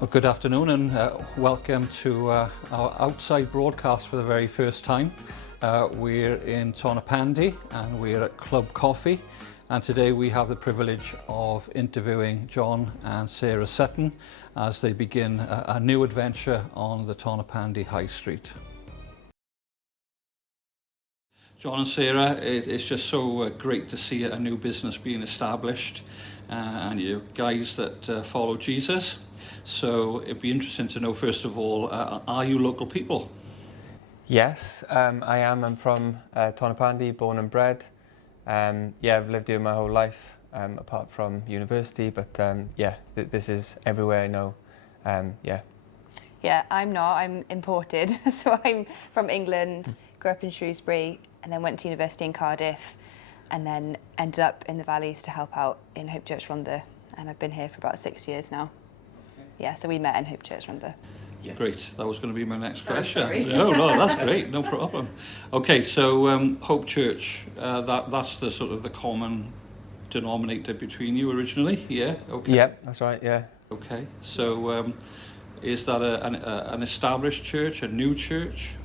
Well, good afternoon and welcome to our outside broadcast for the very first time. We're in Tonypandy and we're at Club Coffee, and today we have the privilege of interviewing John and Sarah Sutton as they begin a new adventure on the Tonypandy High Street. John and Sarah, it's just so great to see a new business being established, and you guys that follow Jesus. So it'd be interesting to know, first of all, are you local people? Yes, I am. I'm from Tonypandy, born and bred. I've lived here my whole life, apart from university, but this is everywhere I know. Yeah, I'm not. I'm imported. So I'm from England, grew up in Shrewsbury, and then went to university in Cardiff, and then ended up in the Valleys to help out in Hope Church Rhondda, and I've been here for about 6 years now. Yeah, so we met in Hope Church Rhondda. Yeah. Great, that was going to be my next question. Sorry. No, that's great, no problem. Okay, so Hope Church, that's the sort of the common denominator between you originally, yeah? Okay. Yep, that's right, yeah. Okay, so is that an established church, a new church?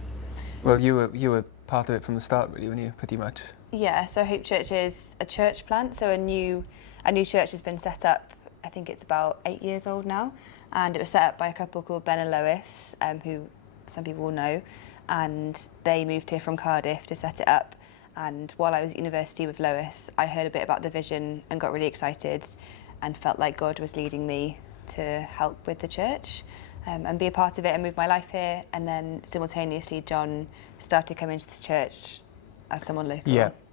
Well, you were part of it from the start, really, weren't you, pretty much? Yeah, so Hope Church is a church plant, so a new church has been set up. I think it's about 8 years old now, and it was set up by a couple called Ben and Lois, who some people will know, and they moved here from Cardiff to set it up. And while I was at university with Lois, I heard a bit about the vision and got really excited and felt like God was leading me to help with the church and be a part of it and move my life here. And then simultaneously John started coming to the church as someone local.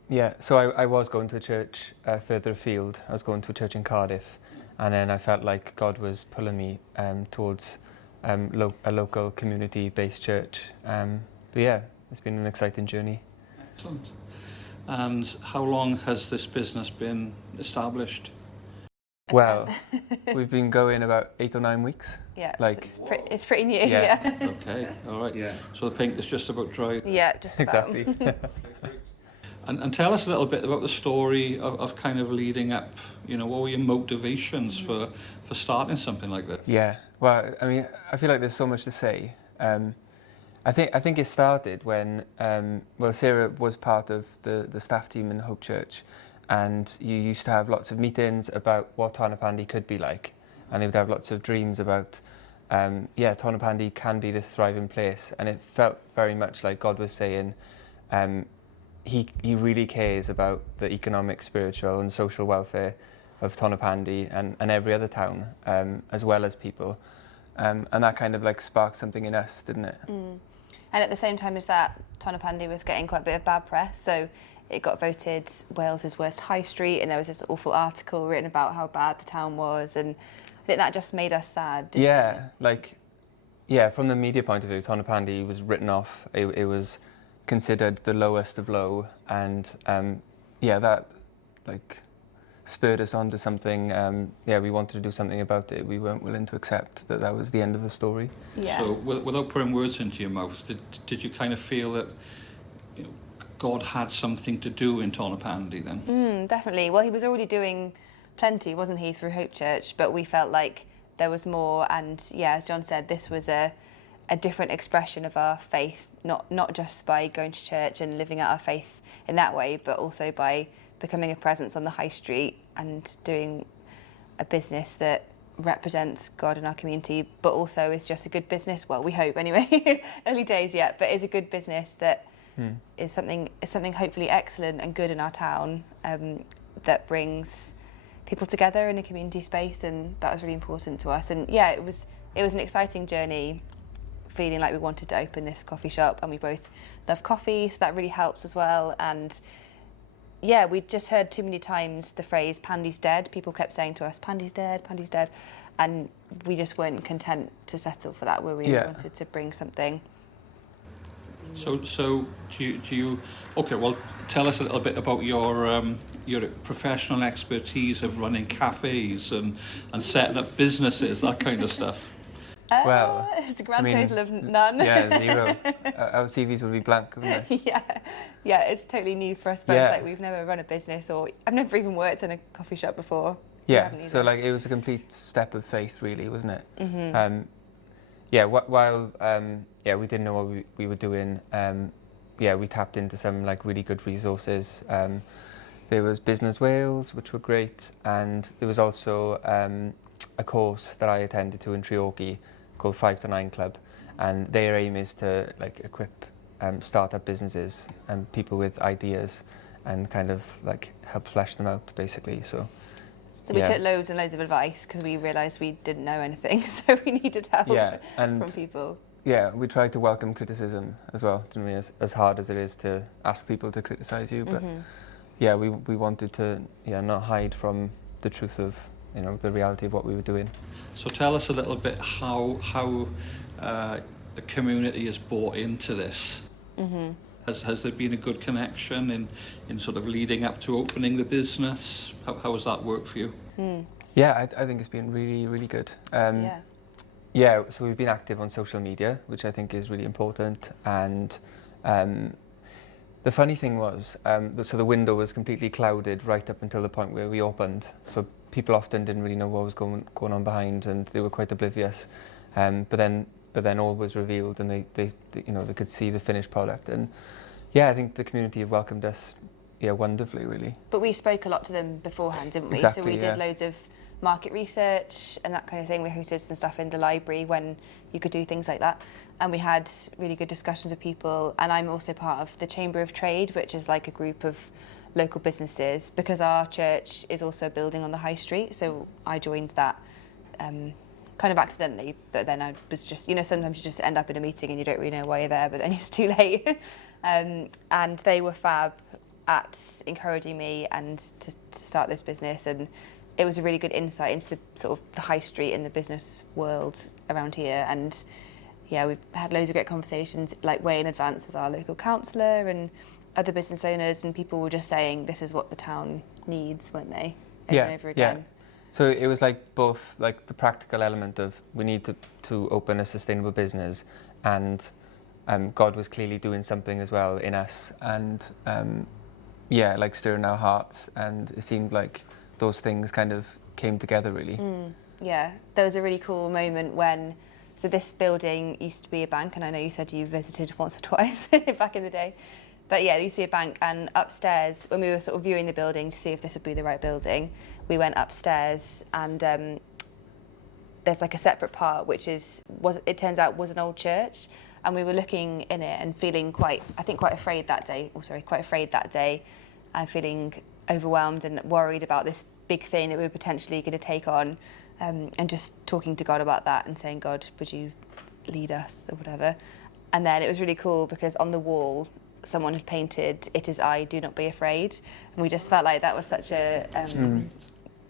Yeah. So I was going to a church further afield. I was going to a church in Cardiff, and then I felt like God was pulling me towards a local community-based church. It's been an exciting journey. Excellent. And how long has this business been established? Well, we've been going about 8 or 9 weeks. Yeah, like so it's pretty new. Yeah. Okay, all right. Yeah. So the paint is just about dry. Yeah, just about. Exactly. And tell us a little bit about the story of kind of leading up. You know, what were your motivations for starting something like this? Yeah. Well, I mean, I feel like there's so much to say. I think it started when Sarah was part of the staff team in Hope Church, and you used to have lots of meetings about what Tonypandy could be like, and they would have lots of dreams about Tonypandy can be this thriving place, and it felt very much like God was saying he really cares about the economic, spiritual and social welfare of Tonypandy and every other town, as well as people, and that kind of like sparked something in us, didn't it? And at the same time as that, Tonypandy was getting quite a bit of bad press, so it got voted Wales's worst high street, and there was this awful article written about how bad the town was, and I think that just made us sad. Didn't it? From the media point of view, Tonypandy was written off. It was considered the lowest of low, and that spurred us on to something. We wanted to do something about it. We weren't willing to accept that was the end of the story. Yeah. So without putting words into your mouth, did you kind of feel that God had something to do in Tonypandy then? Definitely. Well, he was already doing plenty, wasn't he, through Hope Church, but we felt like there was more, and as John said, this was a different expression of our faith, not just by going to church and living out our faith in that way, but also by becoming a presence on the high street and doing a business that represents God in our community, but also is just a good business. Well, we hope anyway. Early days yet, but is a good business that is something hopefully excellent and good in our town, that brings people together in a community space, and that was really important to us. And it was an exciting journey, feeling like we wanted to open this coffee shop, and we both love coffee, so that really helps as well. And we'd just heard too many times the phrase "Pandy's dead." People kept saying to us, "Pandy's dead, Pandy's dead," and we just weren't content to settle for that. We really wanted to bring something. So do you? Okay, well, tell us a little bit about your professional expertise of running cafes and setting up businesses, that kind of stuff. Well, it's a grand total of none. Yeah, 0. Our CVs would be blank, wouldn't they? Yeah, it's totally new for us both. Like, we've never run a business, or I've never even worked in a coffee shop before. Yeah, haven't so either. like it was a complete step of faith, really, wasn't it? Mm-hmm. Yeah, while yeah, we didn't know what we were doing. Yeah, we tapped into some like really good resources. There was Business Wales, which were great, and there was also a course that I attended to in Treorchy called 5 to 9 Club, and their aim is to like equip startup businesses and people with ideas and kind of like help flesh them out, basically. So So we yeah. took loads and loads of advice because we realised we didn't know anything, so we needed help Yeah, and from people. yeah, we tried to welcome criticism as well, didn't we? As hard as it is to ask people to criticize you, but yeah, we wanted to not hide from the truth of the reality of what we were doing. So tell us a little bit how the community has bought into this. Mm-hmm. Has there been a good connection in sort of leading up to opening the business? How has that worked for you? Yeah, I think it's been really, really good. Yeah. Yeah, so we've been active on social media, which I think is really important. And the funny thing was, so the window was completely clouded right up until the point where we opened. So people often didn't really know what was going on behind, and they were quite oblivious. But then all was revealed, and they could see the finished product. And yeah, I think the community have welcomed us, wonderfully, really. But we spoke a lot to them beforehand, didn't we? Exactly, so we yeah. did loads of market research and that kind of thing. We hosted some stuff in the library when you could do things like that. And we had really good discussions with people. And I'm also part of the Chamber of Trade, which is like a group of local businesses, because our church is also a building on the high street. So I joined that kind of accidentally, but then I was just, sometimes you just end up in a meeting and you don't really know why you're there, but then it's too late. And they were fab at encouraging me and to start this business, and it was a really good insight into the sort of the high street and the business world around here. And yeah, we've had loads of great conversations like way in advance with our local councillor and other business owners, and people were just saying this is what the town needs, weren't they, over and over again. Yeah. So it was like both like the practical element of we need to open a sustainable business, and God was clearly doing something as well in us, and yeah, like stirring our hearts, and it seemed like those things kind of came together, really. Yeah, there was a really cool moment when, so this building used to be a bank, and I know you said you visited once or twice back in the day, but yeah, it used to be a bank, and upstairs, when we were sort of viewing the building to see if this would be the right building, we went upstairs, and there's like a separate part which it turns out was an old church, and we were looking in it and feeling quite afraid that day, and feeling overwhelmed and worried about this big thing that we were potentially going to take on, and just talking to God about that and saying, God, would you lead us or whatever. And then it was really cool because on the wall someone had painted, "It is I, do not be afraid," and we just felt like that was such a I don't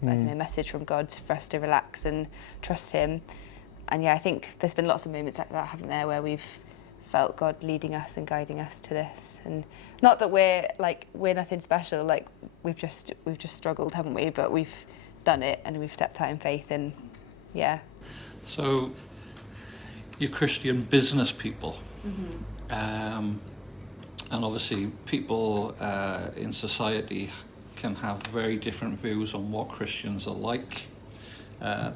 know, message from God for us to relax and trust him. And yeah, I think there's been lots of moments like that, haven't there, where we've felt God leading us and guiding us to this. And not that we're nothing special, like we've just struggled, haven't we? But we've done it and we've stepped out in faith, and yeah. So you're Christian business people. And obviously people in society can have very different views on what Christians are like.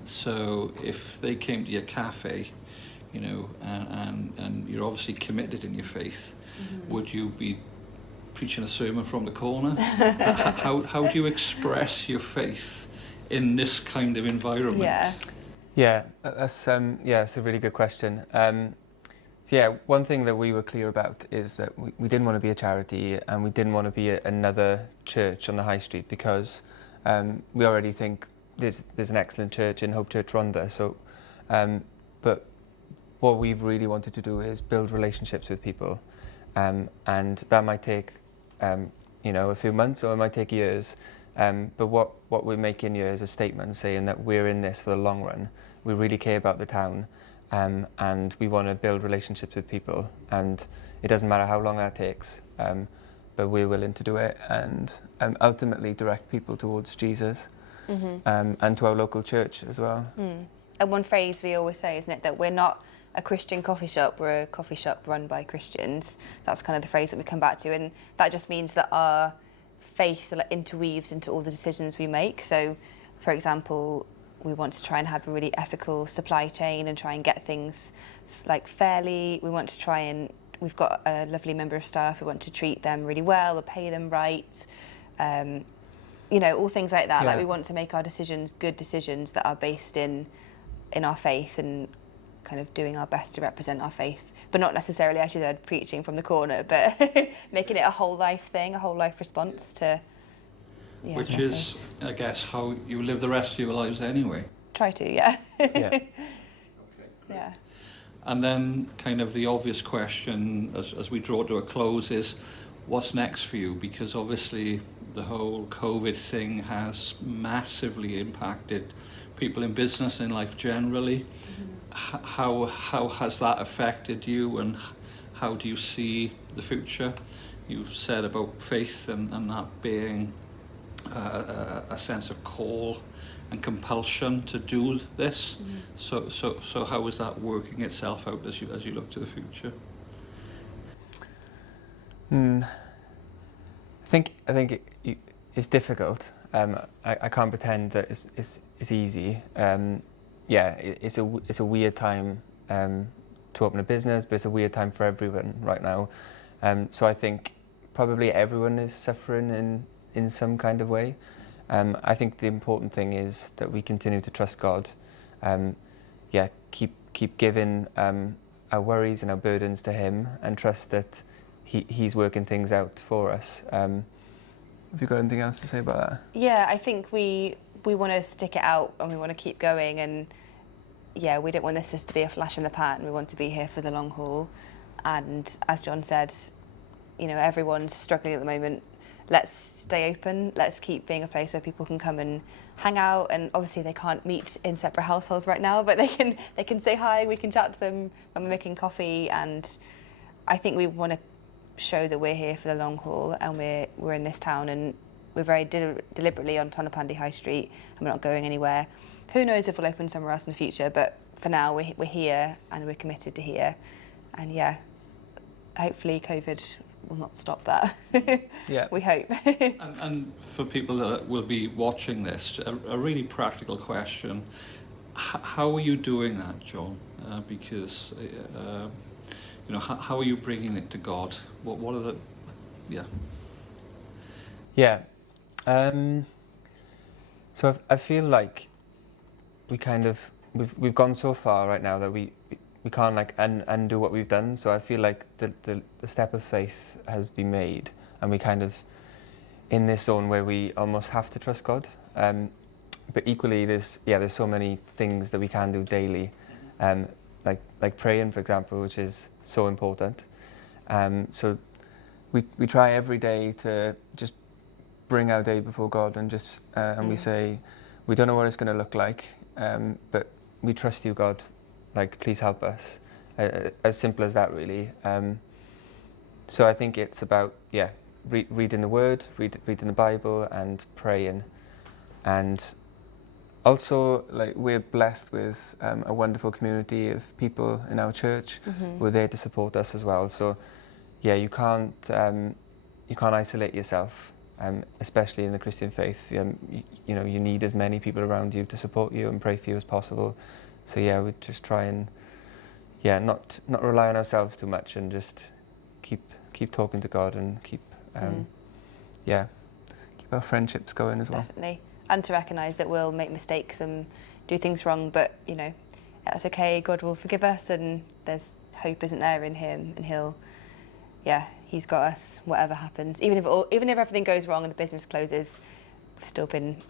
So if they came to your cafe, and you're obviously committed in your faith, would you be preaching a sermon from the corner? How do you express your faith in this kind of environment? Yeah, that's it's a really good question. So yeah, one thing that we were clear about is that we didn't want to be a charity, and we didn't want to be another church on the high street, because we already think there's an excellent church in Hope Church Rhondda. So, but what we've really wanted to do is build relationships with people, and that might take a few months, or it might take years. But what we're making here is a statement saying that we're in this for the long run. We really care about the town. And we want to build relationships with people, and it doesn't matter how long that takes, but we're willing to do it, and ultimately direct people towards Jesus, and to our local church as well. And one phrase we always say, isn't it, that we're not a Christian coffee shop, we're a coffee shop run by Christians. That's kind of the phrase that we come back to, and that just means that our faith interweaves into all the decisions we make. So For example, we want to try and have a really ethical supply chain and try and get things like fairly. We want to try and, we've got a lovely member of staff, we want to treat them really well or pay them right. You know, all things like that. Yeah. Like we want to make our decisions good decisions that are based in our faith and kind of doing our best to represent our faith, but not necessarily, as you said, preaching from the corner, but making it a whole life thing, a whole life response to. Yeah, Which definitely. is, I guess, how you live the rest of your lives anyway. Try to, yeah. Yeah. Yeah. And then kind of the obvious question as we draw to a close is, what's next for you? Because obviously the whole COVID thing has massively impacted people in business and life generally. How has that affected you, and how do you see the future? You've said about faith and that being a sense of call and compulsion to do this. So how is that working itself out as you look to the future? I think it's difficult. I can't pretend that it's easy. It's a weird time to open a business, but it's a weird time for everyone right now. So I think probably everyone is suffering in some kind of way. I think the important thing is that we continue to trust God. Keep giving our worries and our burdens to Him, and trust that He's working things out for us. Have you got anything else to say about that? Yeah, I think we want to stick it out and we want to keep going, and yeah, we don't want this just to be a flash in the pan. We want to be here for the long haul. And as John said, you know, everyone's struggling at the moment. Let's stay open. Let's keep being a place where people can come and hang out. And obviously they can't meet in separate households right now, but they can say hi. We can chat to them when we're making coffee. And I think we want to show that we're here for the long haul, and we're in this town, and we're very deliberately on Tonypandy High Street, and we're not going anywhere. Who knows if we'll open somewhere else in the future, but for now we're here and we're committed to here. And yeah, hopefully COVID will not stop that. Yeah. We hope. And for people that will be watching this, a really practical question. How are you doing that, John? Because, you know, how are you bringing it to God? What are the, yeah. Yeah. So I feel like we've gone so far right now that we can't like undo what we've done. So I feel like the step of faith has been made, and we kind of in this zone where we almost have to trust God. But equally, there's so many things that we can do daily, like praying, for example, which is so important. So we try every day to just bring our day before God and just and we say, we don't know what it's going to look like, but we trust you, God. Like, please help us. As simple as that, really. So I think it's about reading the Word, reading the Bible, and praying, and also like we're blessed with a wonderful community of people in our church who are there to support us as well. So you can't isolate yourself. Especially in the Christian faith, you know, you need as many people around you to support you and pray for you as possible. So we just try and not rely on ourselves too much, and just keep talking to God, and keep our friendships going as well. Definitely, and to recognise that we'll make mistakes and do things wrong, but you know, that's okay. God will forgive us, and there's hope, isn't there, in Him, and He's got us, whatever happens. Even if everything goes wrong and the business closes,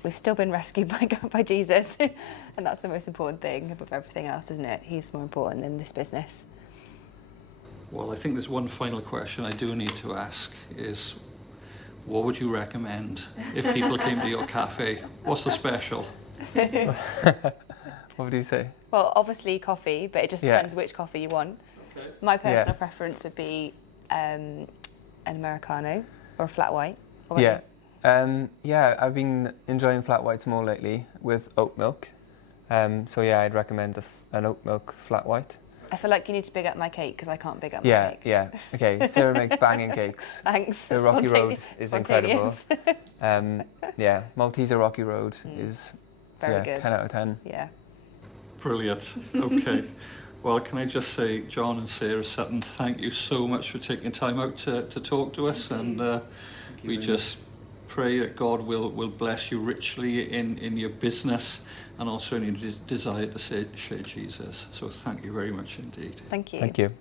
we've still been rescued by Jesus, and that's the most important thing above everything else, isn't it? He's more important than this business. Well, I think there's one final question I do need to ask is, what would you recommend if people came to your cafe? What's the special? What would you say? Well, obviously coffee, but it just depends which coffee you want. Okay. My personal preference would be an Americano or a flat white. What about you? I've been enjoying flat whites more lately with oat milk. I'd recommend an oat milk flat white. I feel like you need to big up my cake because I can't big up my cake. Yeah. Okay, Sarah makes banging cakes. Thanks. The Rocky Road is incredible. Spontaneous. Malteser Rocky Road is very good. 10 out of 10. Yeah. Brilliant. Okay. Well, can I just say, John and Sarah Sutton, thank you so much for taking time out to talk to us, and we just pray that God will bless you richly in your business and also in your desire to share Jesus. So thank you very much indeed. Thank you. Thank you.